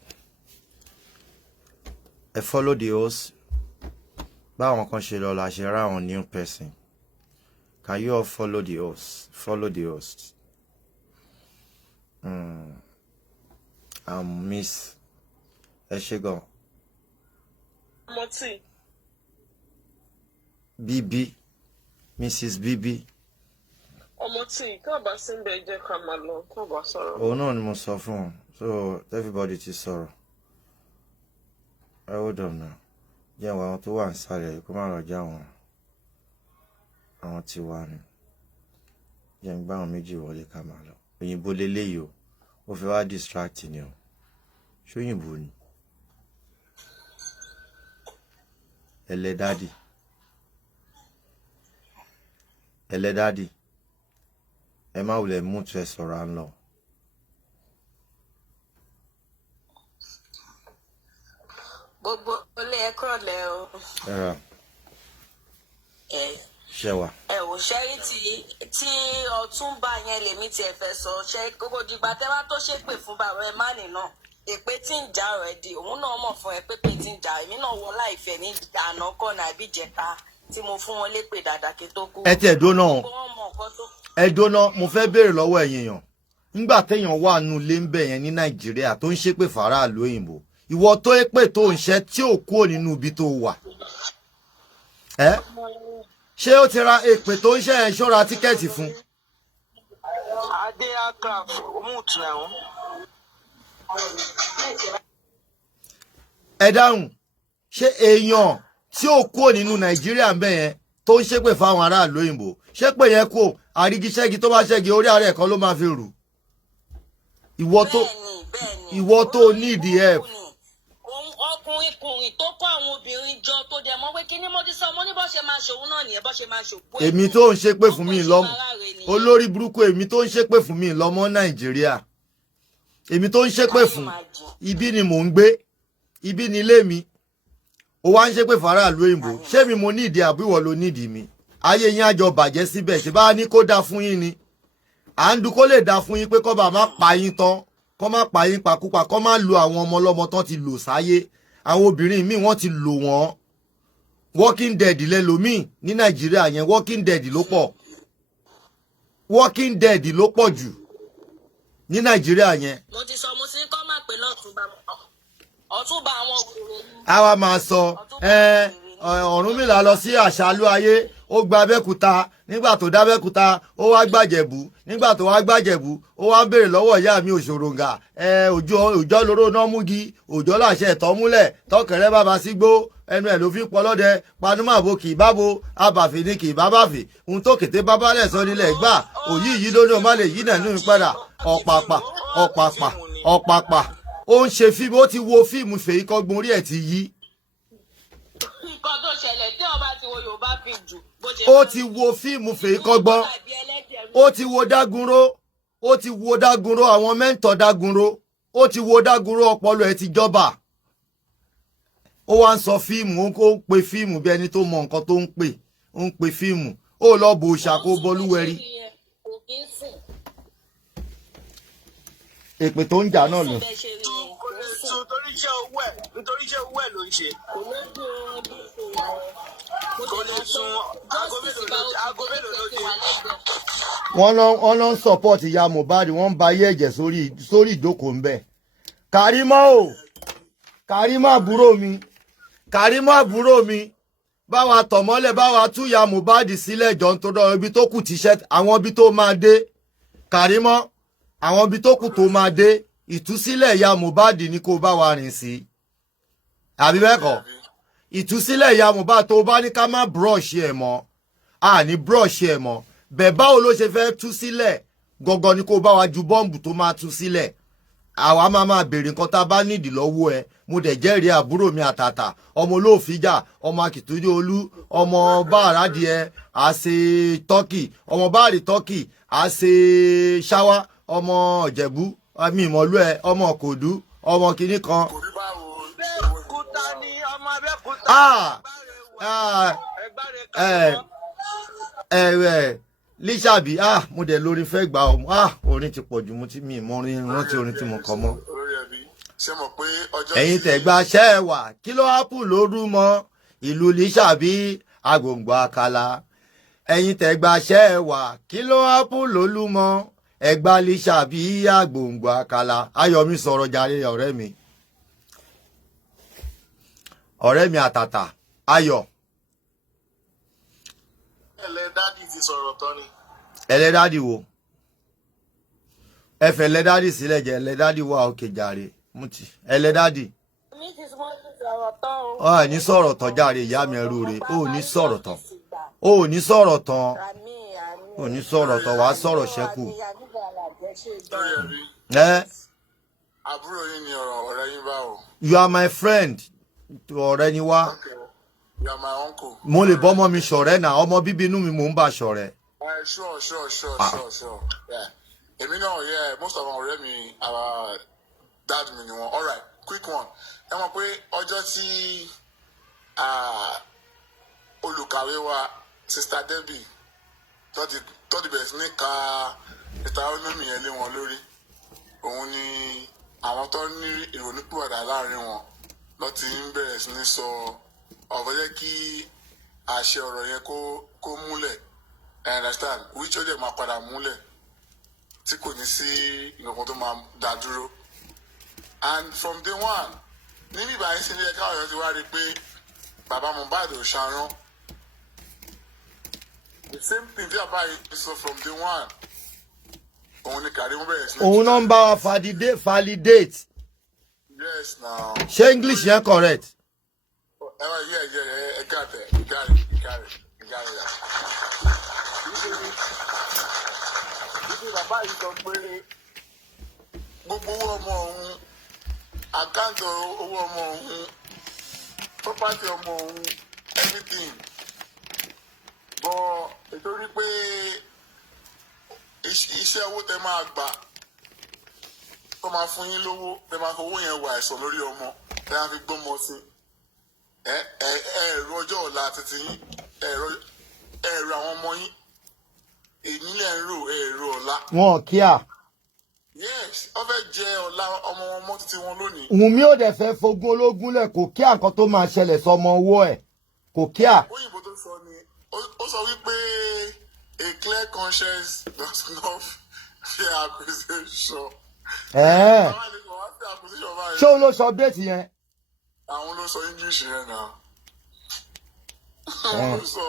Follow the host. Báwọn kan ṣe lọ la ṣe ra àwọn new person. Can you all follow the host? Follow the host. Miss Eshegon. Moti. Bibi. Mrs. Bibi. Ọmọ tí tó bá sí ń bẹ jẹ́ ká máa lọ tó bá sọ̀rọ̀. Oh no, ni mo sọ fún wọn. So everybody ti sọ̀rọ̀. Hold on now. Jẹ́ àwọn tó wà nísàlẹ̀ kó má lọ já wọn. Àwọn tí wà ní. Jẹ́ ń gbá àwọn méjì wọlé ká máa lọ. Òyìnbó leléyìí o. Ó fẹ́ wá distract ni o. Ṣóyìnbó ni. Ẹlẹ́dàdì. Ẹlẹ́dàdì. Ẹ má wulẹ̀ mú tu ẹ sọ̀rọ̀ à ń lọ. gbogbo olè ẹ kúrọ̀lẹ́ o. Ṣẹwà. ẹ ò ṣẹ́rí tí Ọ̀túnba yẹn lèmi tiẹ̀ fẹ́ sọ ṣe gbogbo dìgbà tẹ́ bá tó ṣépè fún bàbá ẹ má nì náà èpè tí ń jà rẹ̀ di òun náà mọ̀ fún ẹ pé tí ń jà èmi náà wọ láìfẹ́ ní àná kọ́nà àbíjẹta tí mo fún wọn lépè dáadáa kí tó kú. Ẹ tiẹ̀ dóná ẹ dóná mo fẹ́ béèrè lọ́wọ́ ẹ̀yin èèyàn nígbà téèyàn wà nù lé ń bẹ̀ yẹn ní Nàìjíríà tó ń ṣépè faraàlú òyìnbó ìwọ tó pè tó ń ṣe tí ò kúrò nínú ibi tó wà ṣé ó ti ra èpè tó ń ṣe ẹ̀ ṣọ́ra tíkẹ́ẹ̀tì fún. Adé aircraft mute now. Ẹ dáhùn ṣé èèyàn tí ò kúrò nínú Nàìjíríà ń bẹ̀ yẹn tó ń ṣépè fáwọn aráàlú òyìnbó ṣépè yẹn kò àrígiṣẹ́gi tó bá ṣẹ́gi orí ààrẹ kan ló máa fi rù ìwọ tó nídìí help. ọkùnrin tó kọ́ àwọn obìnrin jọ tó dẹ̀ mọ́ pé kí ni mo ti sọ mo ní bó ṣe máa ṣòun náà nìyẹn bó ṣe máa ṣòpó. èmi tó ń ṣépè fún mi lọ́mọ olórí burúkú èmi tó ń ṣépè fún mi lọ́mọ Nàìjíríà èmi tó ń ṣépè fún ibi ni mò ń gbé ibi ni ilé mi ó wá ń ṣépè faraàlú òyìnbó ṣé mi mo nídìí àbí ìwọ ló nídìí mi ayé yín àjọ bàjẹ́ síbẹ̀ ṣe bá ní kó dáa fún yín ni à ń du kó lè dáa fún yín pé kó bá má pa yín tán kó má pa yín pakúpa kó má lo àwọn ọmọ ọlọ́mọ tán ti lò sáyé àwọn obìnrin míì wọ́n ti lò wọ́n walking dead lẹ́lòmíì ní Nàìjíríà yẹn walking dead ló pọ̀ walking dead ló pọ̀ jù ní Nàìjíríà yẹn. mo ti sọ mo ti ní kọ́ máa pè lọ́tùnba àwọn òkúrò. a wá máa sọ Ọ̀rúnmìlà lọ sí àṣàlú ayé ó gba Abẹ́òkúta nígbà tó dábẹ́òkúta ó wá gbàjẹ̀bú nígbà tó wá gbàjẹ̀bú ó wá béèrè lọ́wọ́ ìyá mi òṣòròǹgà òjò lóró náà múgi òjò láṣẹ ẹ̀tọ́ múlẹ̀ tọkẹrẹ bàbá sígbó ẹnu ẹ̀ ló fi ń pọlọ́dẹ panumabo kì í bábo abàfẹ́ ni kì í bá bàfẹ́ ohun tó kété bábá lẹ̀ sọ nílẹ̀ gbà òyì yìí ló ní o má lè yí náà nínú padà ọ̀pàpà ó ń ṣe fíìmù ó ti wo fíìmù Fèyí Kọ́gbọ́n orí ẹ̀ ti yí. nǹkan tó ṣẹlẹ̀ tí ọba ti wo Yorùbá fi jù bó ṣe. ó ti wo fíìmù Fèyí Kọ́gbọ́n ó ti wo Dágunró àwọn mẹ́ńtọ̀ Dágunró ó ti wo Dágunró ọpọlọ ẹ̀ ti jọba ó wá ń sọ fíìmù ó ń pe fíìmù bí ẹni tó mọ nǹkan tó ń pè ó ń pe fíìmù ó lọ bò ṣàkó bọlúwẹrí èpè tó ń jà náà lọ. nítorí iṣẹ́ owó ẹ̀ ló ń ṣe. kò lè sun aago mélòó ló dé. wọ́n lọ ń support ìyá Mohbad wọ́n ń ba ayé ẹ̀jẹ̀ sórí ìjókòó ń bẹ̀. Kàrímọ́ àbúrò mi báwa tọ̀mọ́lẹ̀ báwa tú ìyá Mohbad sílẹ̀ jọ ń tó dọ̀ ibi tó kù tíṣẹ́ àwọn ibi tó máa dé Kàrímọ́ àwọn ibi tó kù tó máa dé ìtúsílẹ̀ ìyá Mohbad ni kó bá wa rìn sí àbí bẹ́ẹ̀ kọ́ ìtúsílẹ̀ ìyá Mohbad tó bá ní ká má brush ẹ̀ mọ́ ní brush ẹ̀ mọ́ bẹ́ẹ̀ báwo ló ṣe fẹ́ tú sílẹ̀ gọ́gọ́ ni kó bá wa ju bọ́ǹbù tó máa tú sílẹ̀ àwa máa béèrè nǹkan tá a bá nídìí lọ́wọ́ ẹ mo dẹ̀ jẹ́rìí àbúrò mi àtàtà ọmọ olóòfíjà ọmọ akìtúndé olú ọmọ báàrádìẹ àṣe tọ́kì ọmọ báàrí tọ́kì àṣe ṣáwá ọmọ ọ̀jẹ̀bú àmì ìmọ̀lú ẹ ọmọ kòdú ọmọ kìíní kan. Abẹ́òkúta ni ọmọ Abẹ́òkúta. Lísàbí mo dẹ̀ lórí fẹ́ gbà ọmọ orin ti pọ̀jù mo ti mi ìmọ̀rin rántí orin tí mo kọ mọ́. ẹ̀yin tẹ̀gbà ṣẹ́ wà kí ló hápù lóru mọ́ ìlú Lísàbí agbòǹgbò àkàlà ẹ̀yin tẹ̀gbà ṣẹ́ wà kí ló hápù lólu mọ́ ẹ̀gbà Lísàbí agbòǹgbò àkàlà Ayọ̀mí sọ̀rọ̀ jàre ọ̀rẹ́ mi àtàtà Ayọ̀. Ẹlẹ́dàdì ti sọ̀rọ̀ tán ni. Ẹlẹ́dàdì wo ẹ fẹ́ ẹlẹ́dàdì sílẹ̀ jẹ́ ẹlẹ́dàdì wà òkè jàre mutí ẹlẹ́dàdì. ní sọ̀rọ̀ tán jàre ìyá mi ẹrú rẹ̀ ó ní sọ̀rọ̀ tán wàá sọ̀rọ̀ ṣẹ́kù. àbúrò yín ni ọ̀rẹ́ yín bá o. You are my friend ọ̀rẹ́ ni wá. Okay. You are my uncle. Mo lè bọ́ ọmọ mi ṣọ̀rẹ́ náà ọmọ bíbí inú mi mò ń bá ṣọ̀rẹ́. Sure. Yeah. Èmi náà most of our ọ̀rẹ́ mi our dad mi ni wọn. All right, quick one. Ẹ mọ̀ pé ọjọ́ tí olùkàwé wa Sister Debbie tọ́dí bẹ̀rẹ̀ sí ní ka ìtàrónómì yẹn lé wọn lórí. Òun ni àwọn tó ní ìrònúpìwàdà láàrin wọn lọ́ ti ń bẹ̀rẹ̀ sí ní sọ ọ̀fọ̀ jẹ́ kí àṣẹ ọ̀rọ̀ yẹn kó múlẹ̀ I understand which ó dẹ̀ máa padà múlẹ̀ tí kò ní sí nǹkan tó máa dá dúró and from day one níbi ìbáyé sí ilé ẹ̀ka ọ̀yọ́ ti wá rí i pé bàbá Mohbad ò ṣàrán the same thing tí bàbá yìí sọ from day one òun ni Kàrímù bẹ̀rẹ̀ sí. òun náà ń bá wa validate. Yes now. Ṣé English yẹn correct? Yeah, I got it. You got it. Ibi bàbá yìí sọ pé gbogbo owó ọmọ òun, àkáǹtì owó ọmọ òun, property ọmọ òun, everything. Bọ̀ nítorí pé iṣẹ́ owó tẹ máa gbà tó máa fún yín lówó tẹ máa fowó yẹn wà ẹ̀sán lórí ọmọ tẹ máa fi gbọ́mọ sí ẹ̀rọ ọjọ́ ọ̀la títí yín ẹ̀rọ àwọn ọmọ yín èyí lẹ̀ ń rò ẹ̀rọ ọ̀la. Wọn kíá. Yes wọ́n fẹ́ jẹ ọ̀la ọmọ wọn mọ́ títí wọn lónìí. Wùnmí ò dẹ̀ fẹ́ fogún ológun lẹ̀ kò kíá nǹkan tó máa ṣẹlẹ̀ sọmọ owó ẹ̀ kò kíá. Òyìnbó tó sọ ni ó sọ wípé a clear conscience does not fear accusation. Ṣé o ló sọ déètì yẹn? Àwọn ló sọ English yẹn náà. Àwọn ló sọ.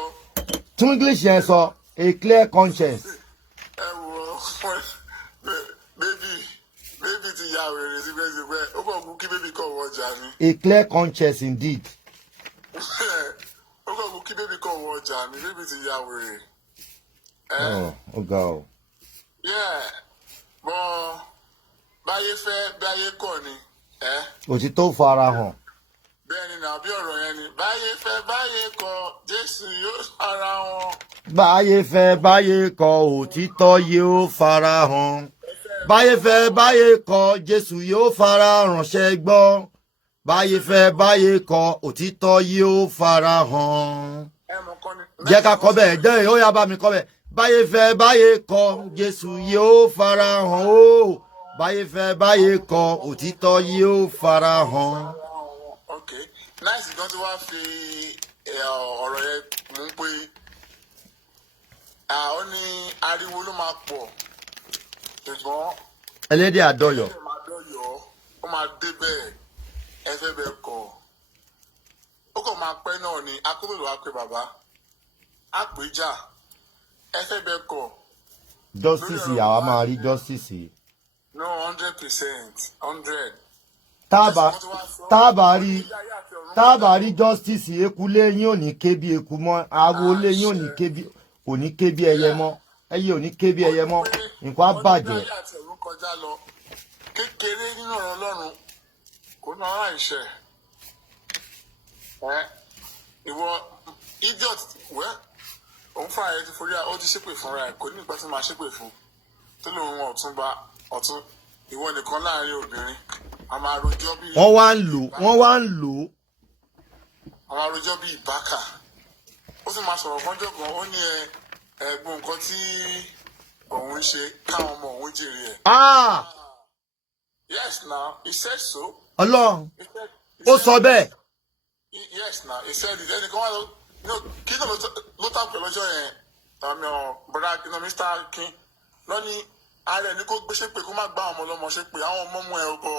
Tún English yẹn sọ a clear conscience. Ẹ wo bébì ti ya wèrè síbẹ̀síbẹ̀ ó kàn kú kí bébì kọ̀ wọ ọjà ni. A clear conscience indeed. Ó kàn kú kí bébì kọ̀ wọ ọjà ni bébì ti ya wèrè. Ó ga o. Bọ́ báyé fẹ́ báyé kọ̀ ni. Òtítọ́ fara hàn. Bẹ́ẹ̀ni náà bí ọ̀rọ̀ yẹn ni báyé fẹ́ báyé kọ̀ Jésù yóò fara hàn. Báyé fẹ́ báyé kọ̀ òtítọ́ yóò fara hàn. Báyé fẹ́ báyé kọ̀ Jésù yóò fara ránṣẹ́ gbọ́. báyé fẹ́ báyé kọ̀ òtítọ́ yóò farahàn. Jẹ́ ká kọ bẹ́ẹ̀ jẹ́ ó yá bá mi kọ bẹ́ẹ̀. Báyé fẹ́ báyé kọ̀ Jésù yóò farahàn o. Báyé fẹ́ báyé kọ̀ òtítọ́ yóò farahàn. Okay, nice gan tí wàá fi ọ̀rọ̀ yẹn mú pé ó ní ariwo ló máa pọ̀ ṣùgbọ́n ẹlẹ́dẹ̀ àdọ́yọ̀. Ó máa dé bẹ́ẹ̀ ẹ fẹ́ bẹ́ẹ̀ kọ̀ ó kàn máa pẹ́ náà ni akóbèlò wa pé bàbá àpèjà ẹ fẹ́ bẹ́ẹ̀ kọ̀. Justice àwa máa rí justice. No 100%, 100. tábà rí justice eku léyìn ò ní ké bí eku mọ́, awo léyìn ò ní ké bí ẹyẹ mọ́, ẹyẹ ò ní ké bí ẹyẹ mọ́, nǹkan á bàjẹ́. Kékeré nínú ọ̀rọ̀ Ọlọ́run kò ní ọ̀rọ̀ àìṣẹ́ ìwọ idiot òun fúnra ẹ ti forí ó ti ṣépè fúnra ẹ kò ní ìgbà tí màá ṣépè fún tó lóun ọ̀tún ìwọ nìkan láàrin obìnrin a máa rojọ́ bí. wọ́n wá ń lò. a máa rojọ́ bí ìbákà ó sì máa sọ̀rọ̀ fọ́njọ́ kan ó ní ẹ̀gbọ́n nǹkan tí òun ṣe káwọn ọmọ òun jèrè ẹ̀. Yes now he said so. Ọlọ́run ó sọ bẹ́ẹ̀. Yes now he said it ẹnìkan wá kí ló tà pẹ̀lú ọjọ́ yẹn bọ́dá Mr. King lọ́ní ààrẹ ní kó gbéṣẹ́ pé kó má gbá àwọn ọmọ ọlọ́mọ ṣe pé àwọn ọmọ ọmọ ẹ̀ ọkọ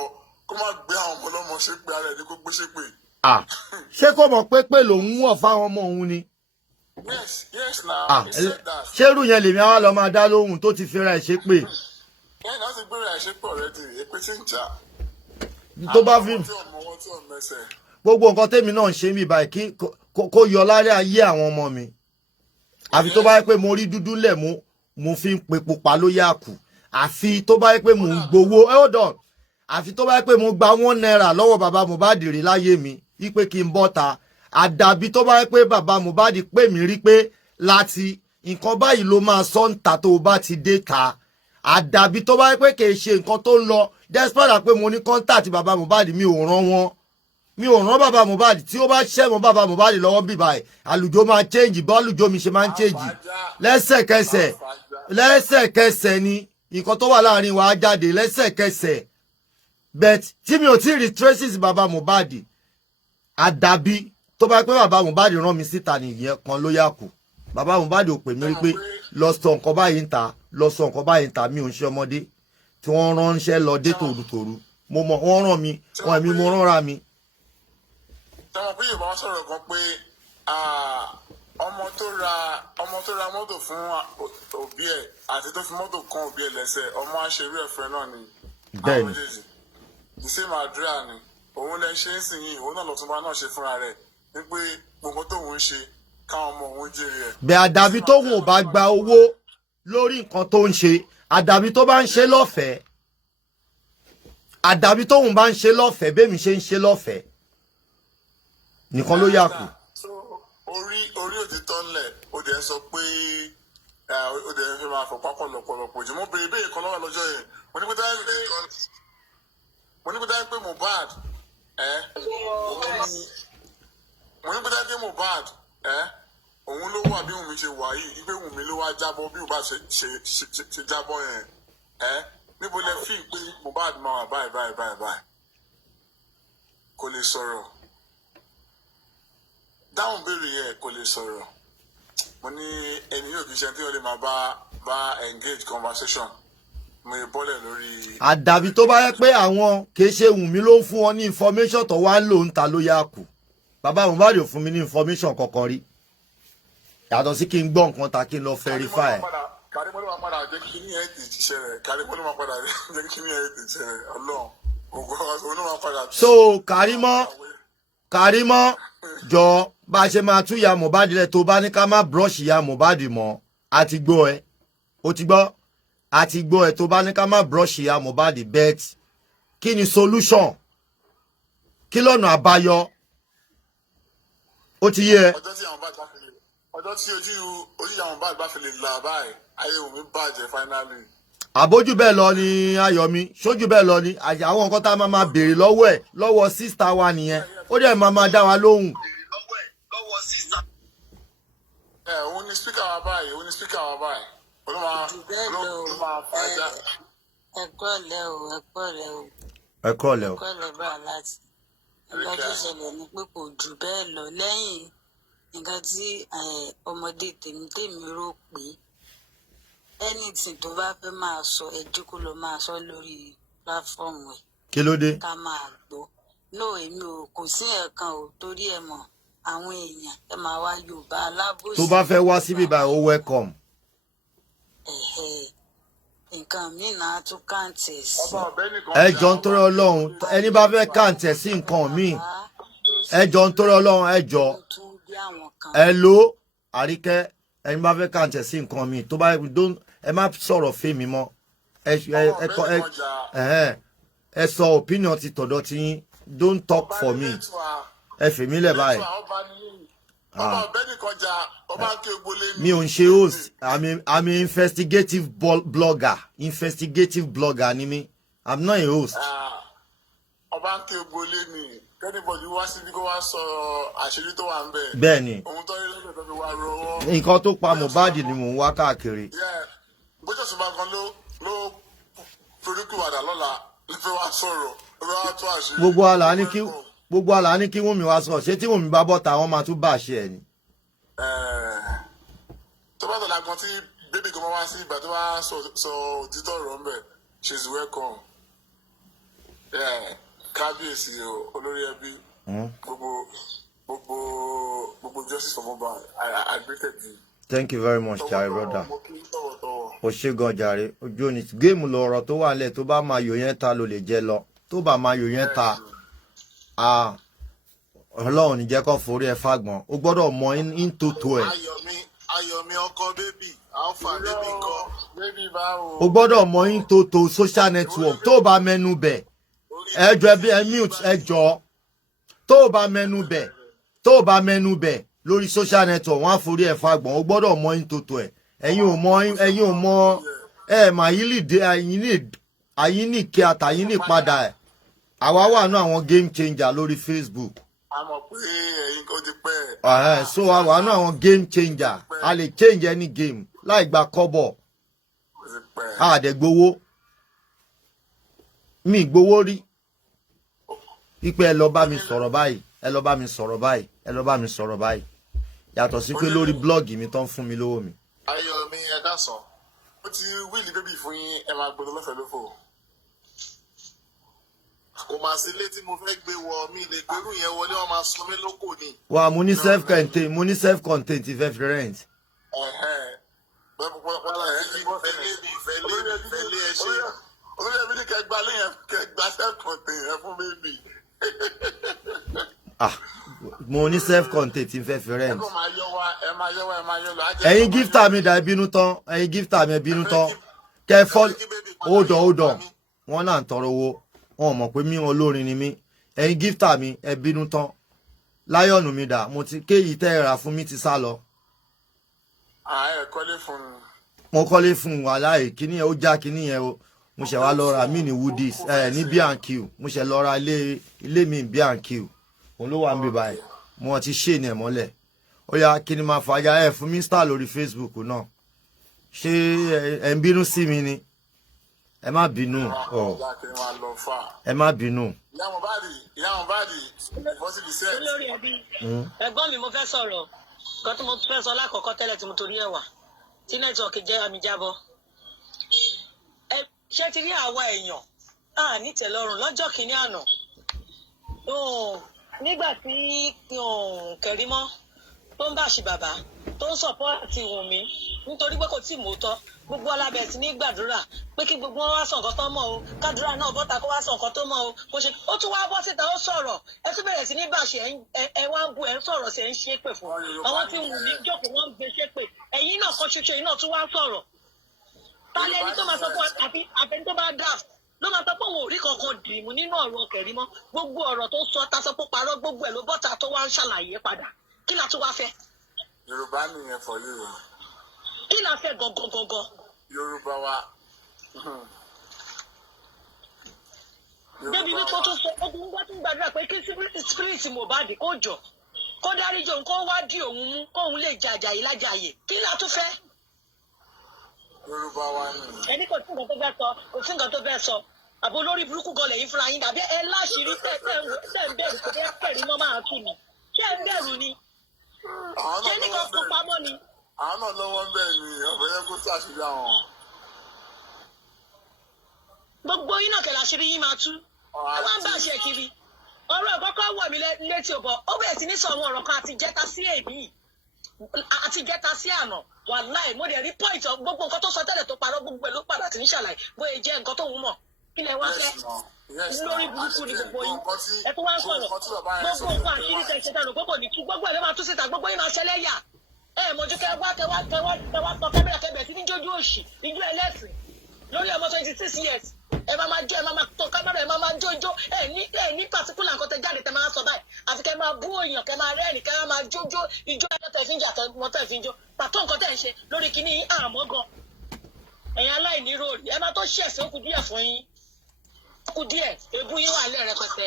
kó má gbé àwọn ọmọ ọlọ́mọ ṣe pé ààrẹ ní kó gbéṣẹ́ pé. ṣé kò mọ̀ pé lòun wọ̀ fáwọn ọmọ òun ni. Yes now he said that. ṣérù yẹn lèmi àwa lọ máa dá lóhùn tó ti fira ẹ̀ ṣe pé. Ẹ̀yìn náà ti gbéra ẹ̀ ṣe pé ọ̀rẹ́dì èpè tí ń jà. tó bá fi gbogbo nǹkan tèmi náà ń ṣe mí báyìí kó yọ lárí ayé àwọn ọmọ mi. àfi tó bá yẹ pé mo rí dúdú lẹ̀ mo fi ń pe pupa ló yà kù. àfi tó bá yẹ pé mò ń gbowó hold on àfi tó bá yẹ pé mo gba £1 lọ́wọ́ bàbá Mohbad rí láyé mi wípé kí n bọ́ta àdàbí tó bá yẹ pé bàbá Mohbad pè mí rí pé láti nǹkan báyìí ló máa sọ ń ta tó o bá ti dé ta àdàbí tó bá yẹ pé kì í ṣe nǹkan tó ń lọ despite pé mo ní contact bàbá Mohbad mi ò rán bàbá Mohbad tí ó bá ṣẹ́mọ̀ bàbá Mohbad lọ́wọ́ bíbá ẹ̀ àlùjọ máa change bọ́ àlùjọ mi ṣe máa ń change lẹ́sẹ̀kẹsẹ̀ ni nǹkan tó wà láàrin wa á jáde lẹ́sẹ̀kẹsẹ̀ but tí mi ò tí rí traces bàbá Mohbad àdàbí tó bá pé bàbá Mohbad rán mi síta nìyẹn kan ló yà kù bàbá Mohbad ò pè mí rí pé lọ sọ nǹkan báyìí ń ta mi ò ń ṣe ọmọdé tí wọ́n ránṣẹ́ lọ dé tòrutòru mo mọ̀ wọ́n rán mi wọ́n èmi mo ránra mi. táwọn pé yorùbá wọn sọ̀rọ̀ kan pé ọmọ tó ra mọ́tò fún òbí ẹ̀ àti tó fi mọ́tò kan òbí ẹ̀ lẹ́sẹ̀ ọmọ àṣẹrí ẹ̀fẹ́ náà ni àwọn méjèèjì the same àdúrà ni òun lẹ ṣe ń sìn yìí òun náà lọ́túnba náà ṣe fúnra rẹ̀ wípé gbogbo tóun ń ṣe káwọn ọmọ òun jèrè ẹ̀. bẹ́ẹ̀ àdàbí tóun ò bá gba owó lórí nǹkan tó ń ṣe àdàbí tó bá ń ṣe lọ́fẹ̀ẹ́ àdàbí tóun bá ń ṣe lọ́fẹ̀ẹ́ bẹ́ẹ̀ mi ṣe ń ṣe lọ́fẹ̀ẹ́ nìkan ló yà kù. orí òtítọ́ ńlẹ̀ ó dẹ̀ sọ pé ó dẹ̀ fẹ́ máa fọpá pọ̀lọpọ̀lọpọ̀ jù mọ́ bèrè kan lọ́wọ́ lọ́jọ́ yẹn mo ní pé táyé pé Mohbad òun ló wà bí Wunmi ṣe wà yìí ìgbé Wunmi ló wá jábọ́ bí Mohbad ṣe jábọ́ yẹn níbo lẹ fi pé Mohbad máa wà báyìí kò lè sọ̀rọ̀ dáhùn béèrè yẹn kò lè sọ̀rọ̀ mo ní ẹni yóò kì í ṣe tí wọ́n lè máa bá engage conversation mo yẹ bọ́lẹ̀ lórí. àdàbí tó bá yẹ pé àwọn kìí ṣe Wunmi ló ń fún wọn ní information tó wá ń lò ń ta ló yá kù bàbá Mohbad ò fún mi ní information kankan rí yàtọ̀ sí kí n gbọ́ nǹkan ta kí n lọ verify. Kàrímọ́ ló máa padà jẹ́ kí ní ẹ̀ tèjìṣẹ́ rẹ̀ Kàrímọ́ ló máa padà jẹ́ kí ní ẹ̀ tèjìṣẹ́ rẹ̀ Ọlọ́run ògùn ló máa padà. so Kàrímọ́ jọ bá a ṣe máa tú ya Mohbad lẹ tó bá ní ká má brush ya Mohbad mọ́ àti gbọ́ ẹ ó ti gbọ́ àti gbọ́ ẹ tó bá ní ká má brush ya Mohbad bet kí ni solution kí lọ́nà àbáyọ ó ti yé ẹ. ọjọ́ tí ojú àwọn Mohbad bá fi lè là báyìí ayé Wunmi bàjẹ́ finally. àbójú bẹ́ẹ̀ lọ ni Ayọ̀mí ṣójú bẹ́ẹ̀ lọ ni àwọn nǹkan tá a máa béèrè lọ́wọ́ ẹ̀ lọ́wọ́ sísítà wa nìyẹn ó dẹ̀ máa dá wa lóhùn. Òun ni spíkà wa báyìí ó ló máa fàájà. ẹ̀kọ́ lẹ́ o bá láti ẹgbẹ́ tó ṣẹlẹ̀ ni pé kò jù bẹ́ẹ̀ lọ lẹ́yìn nǹkan tí ọmọdé tèmi rò pé anything tó bá fẹ́ máa sọ ẹjú kó lọ máa sọ lórí platform ẹ̀. Kí ló dé? Ká máa gbọ́ no èmi ò kò sí ẹ̀kan ò torí ẹ̀ mọ̀ àwọn èèyàn ẹ máa wá Yorùbá alábòsí. Tó bá fẹ́ wá síbí báyìí ó welcome. Nǹkan míì náà tún kàǹtì sí. Ẹ jọ̀ọ́ nítorí Ọlọ́run ẹni bá fẹ́ kàǹtì sí nǹkan míì ẹ jọ̀ọ́ nítorí Ọlọ́run ẹ jọ̀ọ́ ẹ ló Àríkẹ́ ẹni bá fẹ́ kàǹtì sí nǹkan míì tó bá ẹ má sọ̀rọ̀ fèmí mọ́ ẹ sọ opinion ti tọ̀dọ̀ tí yín don't talk for me ẹ fèmí lẹ̀ báyìí. Mi ò ń ṣe host I'm an investigative blogger ni mi I'm not a host. Ọba ń ké gbolé ni kẹ́nìbọ̀dì wá síbi kó wá sọ àṣírí tó wà ń bẹ̀. Bẹ́ẹ̀ni ohun tó yẹ lọ́dọ̀ tó fi wá rọwọ́. Nǹkan tó pa Mohbad ni mò ń wá káàkiri. Bójú ọ̀sùn bá gan ló foríkùwàdà lọ́la ló fẹ́ wá sọ̀rọ̀ ló fẹ́ wá tó àṣírí. Gbogbo àlá ní kí Wunmi wá sọ ṣé tí Wunmi bá bọ́ta àwọn máa tún bá àṣẹ ẹ̀ ni. Tó bá tọ̀lá gan tí bébí gan wá sí ìgbà tó bá sọ òtítọ́ ọ̀rọ̀ ń bẹ̀ she's welcome. Kábíyèsí olórí ẹbí gbogbo justice for Mohbad I greeted you. Thank you very much jare brother. O ṣé gan jare ojú òní géèmù lọ̀rọ̀ tó wà nílẹ̀ tó bá máa yò yẹn ta ló lè jẹ lọ tó bá máa yò yẹn ta Ọlọ́run ní jẹ́ kó forí ẹ fàgbọ́n o gbọ́dọ̀ mọ ìntótó ẹ̀. Ayọ̀mí ọkọ bébì alpha bébì kọ bébì báwo. O gbọ́dọ̀ mọ ìntótó social network tó bá mẹ́nu bẹ̀ ẹjọ́ ẹbí ẹ mute ẹjọ́ tó bá mẹ́nu bẹ̀ lórí social network wọ́n á forí ẹ fàgbọ́n o gbọ́dọ̀ mọ ìntótó ẹ̀ ẹ̀yin ò mọ mà yí lè dé àyín ní kí àtàyín ní padà ẹ̀ àwa wà ní àwọn game changer lórí Facebook. A mọ̀ pé ẹ̀yin kò ti pẹ́. So àwa ní àwọn game changer a lè change any game láì gba kọ́bọ̀ àdẹ̀gbowó mi gbowó rí ipe ẹ lọ bá mi sọ̀rọ̀ báyìí yàtọ̀ sí pé lórí blọ́ọ̀gì mi tán fún mi lówó mi. Ayọ̀mí ẹ káàsán ó ti wíìlì bébì fún yín ẹ máa gbọ́dọ̀ lọ́fẹ̀ẹ́ lófò. Kò máa sí ilé tí mo fẹ́ gbé wọ mi lè gbérù yẹn wọlé wọn máa sọ mí lóko ni. Wà mo ní self contained ti fẹ́ fi rent. Olórí ẹbí ní kẹgbà lẹ́yìn kẹgbà self contained ẹ fún bébì. Mo ní self contained ti fẹ́ fi rent. Ẹ máa yọ lọ. Ẹ̀yin gifter mi dà ẹ bínú tán kẹ fọ́ hold on wọ́n náà ń tọrọ owó wọn mọ̀ pé mi olórin ni mí ẹ̀yin gifter mi ẹ bínú tán láyọ̀nù mi dà mo ti kéyìí tẹ́ ẹ rà fún mi ti sá lọ. Ẹ kọ́lé fún un. Mo kọ́lé fún un wàláhì kíní yẹn ó já kíní yẹn o mo ṣẹ̀ wá lọ ra mí ní Woodies ní B&Q mo ṣẹ̀ lọ ra ilé mi B&Q òun ló wà ń bí báyìí mo ti ṣe ní ẹ̀ mọ́lẹ̀ ó yá kíní máa fàájà ẹ̀ fún mi star lórí Facebook náà ṣé ẹ ń bínú sí mi ni ẹ má bínú ẹ má bínú. Ìyá Mohbad ìfọ́síbi sẹ́ẹ̀. Olórí ẹbí ẹ̀gbọ́n mi mo fẹ́ sọ̀rọ̀ nǹkan tí mo fẹ́ sọ lákọ̀ọ́kọ́ tẹ́lẹ̀ tí mo torí ẹ̀ wà tí nẹ́tíwọ̀kì jẹ́ àmì jábọ́. Ṣé ti rí àwa èèyàn nítẹ̀lọ́rùn lọ́jọ́ kìíní àná nígbà tí Kẹ̀rímọ́ tó ń bàṣì bàbá tó ń sọ̀pọ́ọ̀tì Wùnmí nítorí pé kò tí ì mọ́tọ́ gbogbo alábẹ̀ sí ní gbàdúrà pé kí gbogbo wọn wá sọ nǹkan tó mọ̀ o kádúrà náà bọ́ta kó wá sọ nǹkan tó mọ̀ o kó ṣe ó tún wá bọ́ síta ó sọ̀rọ̀ ẹ tún bẹ̀rẹ̀ sí ní bàṣẹ ẹ wá ń bu ẹ ń sọ̀rọ̀ sí ẹ ń ṣépè fún àwọn tí Wùnmí jókòó wọn ń gbé ṣépè ẹ̀yin náà kan ṣoṣo yìí náà tún wá sọ̀rọ̀ tálẹ́ ẹni tó máa sọ fún àfẹn tó bá dà ló máa sọ pé òun ò rí kankan dìímù nínú ọ̀rọ̀ Kẹ̀rímọ́ gbogbo ọ̀rọ̀ tó sọ ta sọ pé parọ́ gbogbo ẹ̀ ló bọ́ta tó wá ń ṣàlàyé padà kí la tún wá fẹ́. Yorùbá nìyẹn for you. Kí la fẹ́ gangan. Yorùbá wa débi wípé ó tún gbàdúrà pé kí spirit Mohbad kó jọ kó dáríjì òun kó wá di òun mú kóun lè jàjà yìí lájàyè kí la tún fẹ́. Yorùbá wa ni. ẹni kò sí nǹkan tó fẹ́ sọ kò sí nǹkan tó fẹ́ sọ àbò lórí burúkú gan lẹ́yìn fúnra yín dàbí ẹ láṣìírí tẹ̀ ń bẹ̀rù kò fẹ́ pẹ̀lú mọ́ máa tù mí ṣé ẹ ń bẹ̀rù ni ṣé nìkan kó pamọ́ ni. àwọn náà lọ́wọ́ ń bẹ̀ ni ọ̀bẹ yẹn kó ṣàṣírí àwọn. gbogbo yín náà kẹlẹ àṣírí yín máa tú ẹ wá ń bá àṣẹ kiri ọ̀rọ̀ ìkọkọ wọ mí létí ọbọ ó bẹ̀rẹ̀ sí ní sọ àwọn ọ̀rọ̀ kan àti jẹta sí èmi àti jẹta sí àná wàláì mo dẹ̀ rí point gbogbo nǹkan tó sọ tẹ́lẹ̀ tó parọ́ gbogbo ẹ̀ ló padà tí ń ṣàlàyé bóyá jẹ́ nǹkan tó ń mọ̀ kí lẹ wá fẹ́ lórí burúkú ni gbogbo yín ẹ tó wá ń sọ̀rọ̀ gbogbo nǹkan àṣírí tẹ̀ ṣe dànù gbogbo ní tú gbogbo ẹ̀ ló máa tú síta gbogbo yín máa ṣẹlẹ́yà ẹ mọ̀jú kẹwàá sọ kámẹ́rà kẹbẹ̀ sí níjójú òṣì níjú ẹlẹ́sìn lórí ọmọ 26 years ẹ máa jó ẹ máa tọ kámẹ́rà ẹ máa jójó ẹ ní pàtíkùlà nǹkan tẹ jáde tẹ máa sọ báyìí àti kẹ máa bú èèyàn kẹ máa rẹ́rìn kẹ máa jójó ijó ẹjọ́ tẹ fi ń jà tẹ mọ tẹ fi ń jó pàtó nǹkan tẹ ń ṣe lórí kinní àmọ́ gan ẹ̀yin aláìní róòlì ẹ máa tó ṣẹ̀ṣẹ̀ ó kù díẹ̀ fún yín ó kù díẹ̀ ebú yín wà lẹ́ rẹpẹtẹ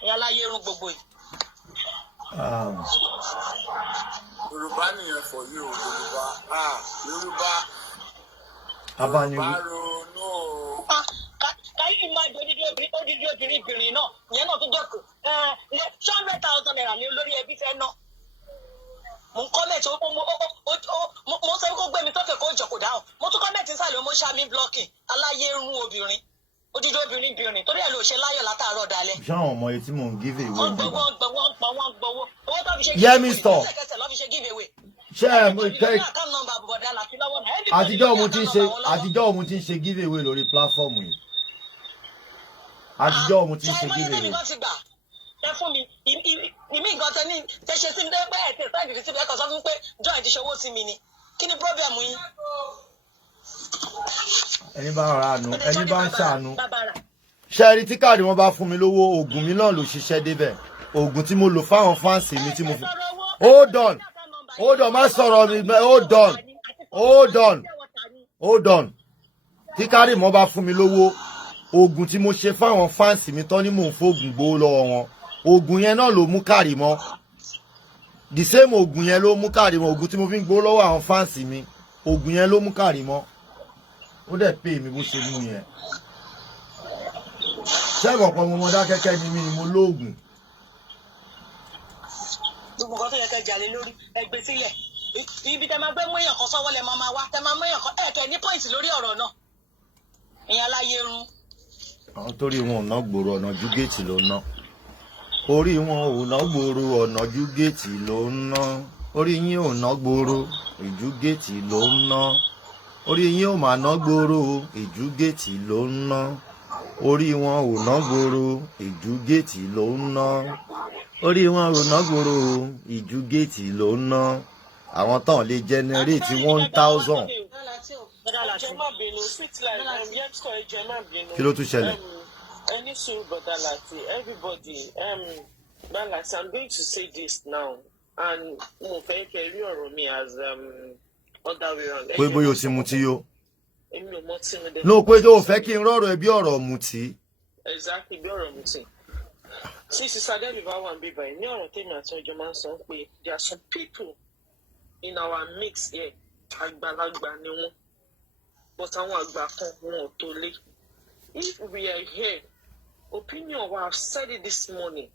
ẹ̀yin aláyé irun gbogbo yìí. Yorùbá nìyẹn fọ yìí o Yorùbá abániwí. káyọ̀ máa di odidi obìnrin náà ìyẹn náà tó dọ̀kù $100,000 ní olórí ẹbí fẹ́ ná. mo ń kọ́mẹ̀tì mo sọ kó gbé mi tọ́kẹ̀ kó jọ kó dáhùn mo tún kọ́mẹ̀tì sàlẹ̀ mo ṣàmì blocking aláyé rún obìnrin odidi obìnrin torí ẹ̀ ló ṣe láyọ̀ látàárọ̀ dalẹ̀. ṣé àwọn ọmọ yìí tí mò ń give away. wọ́n gbowó owó tó fi ṣe Yẹ́mi stop. kẹsẹ̀ lọ́ fi ṣe give away. ṣé ẹ mo tẹ àtijọ́ mo ti ń ṣe give away lórí platform yìí àtijọ́ mo ti ń ṣe give away. ẹ fún mi ìmí nǹkan tẹ ní tẹ ṣe sí mi pé ẹ tẹ sáà ìdìrí sí mi ẹ kàn sọ fún mi pé joy ti ṣòwò sí mi ni kí ni problem yín. ẹni bá ń ràánú ẹni bá ń ṣàánú ṣe ẹni tí káàdì wọn bá fún mi lówó oògùn mi náà ló ṣiṣẹ́ débẹ̀ oògùn tí mo lò fáwọn fáǹsì mi tí mo fi hold on má sọ̀rọ̀ mi hold on tí káàdì wọn bá fún mi lówó oògùn tí mo ṣe fáwọn fáǹsì mi tán ni mò ń fóògùn gbowó lọ́wọ́ wọn oògùn yẹn náà ló mú káàdì mọ́ the same oògùn yẹn ló mú káàdì mọ́ oògùn tí mo fi ń gbowó lọ́wọ́ àwọn fáǹsì mi oògùn yẹn ló mú káàdì mọ́ ó dẹ̀ pè mí bó ṣe mú yẹn ṣẹ́gun ọ̀pọ̀ mo dá kẹ́kẹ́ ni mi ni mo lóògùn. gbogbo nǹkan tó yẹ kẹ́ jalè lórí ẹgbẹ́ sílẹ̀ ibi tẹ máa gbé mú èèyàn kan sọ́wọ́ lẹ máa wá tẹ máa mú èèyàn kan ẹ̀kẹ́ ní pọ́ìntì lórí ọ̀rọ̀ náà èèyàn aláyé run. àwọn torí wọn ò ná gbòòrò ọ̀nà ju géètì ló ná orí wọn ò ná gbòòrò ọ̀nà ju géètì ló ná orí yín ò ná gbòòrò ìjú géètì ló ná orí yín ò mà ná gbòòrò ìjú géètì ló ná orí wọn ò ná gbòòrò ìjú géètì ló ná orí wọn ò ná gbòòrò ìjú géètì ló ná àwọn tán lè generate 1,000. kí ló tún ṣẹlẹ̀. Any soon, but everybody, Dallas, I'm going to say this now, and me as other way around. pé bóyá o ti mutí yó. no pé tó o fẹ́ kí n rọ̀rọ̀ ẹ bí ọ̀rọ̀ mutí. Exactly, bí ọ̀rọ̀ mutí. Since Sademi bá wà níbí báyìí, ní ọ̀rọ̀ tèmi àti ọjọ́ máa ń sọ pé there are some people in our mix here, àgbàlagbà ni wọ́n, but àwọn àgbà kan wọn ò tó lé. If we are here, opinion wa, I've said it this morning,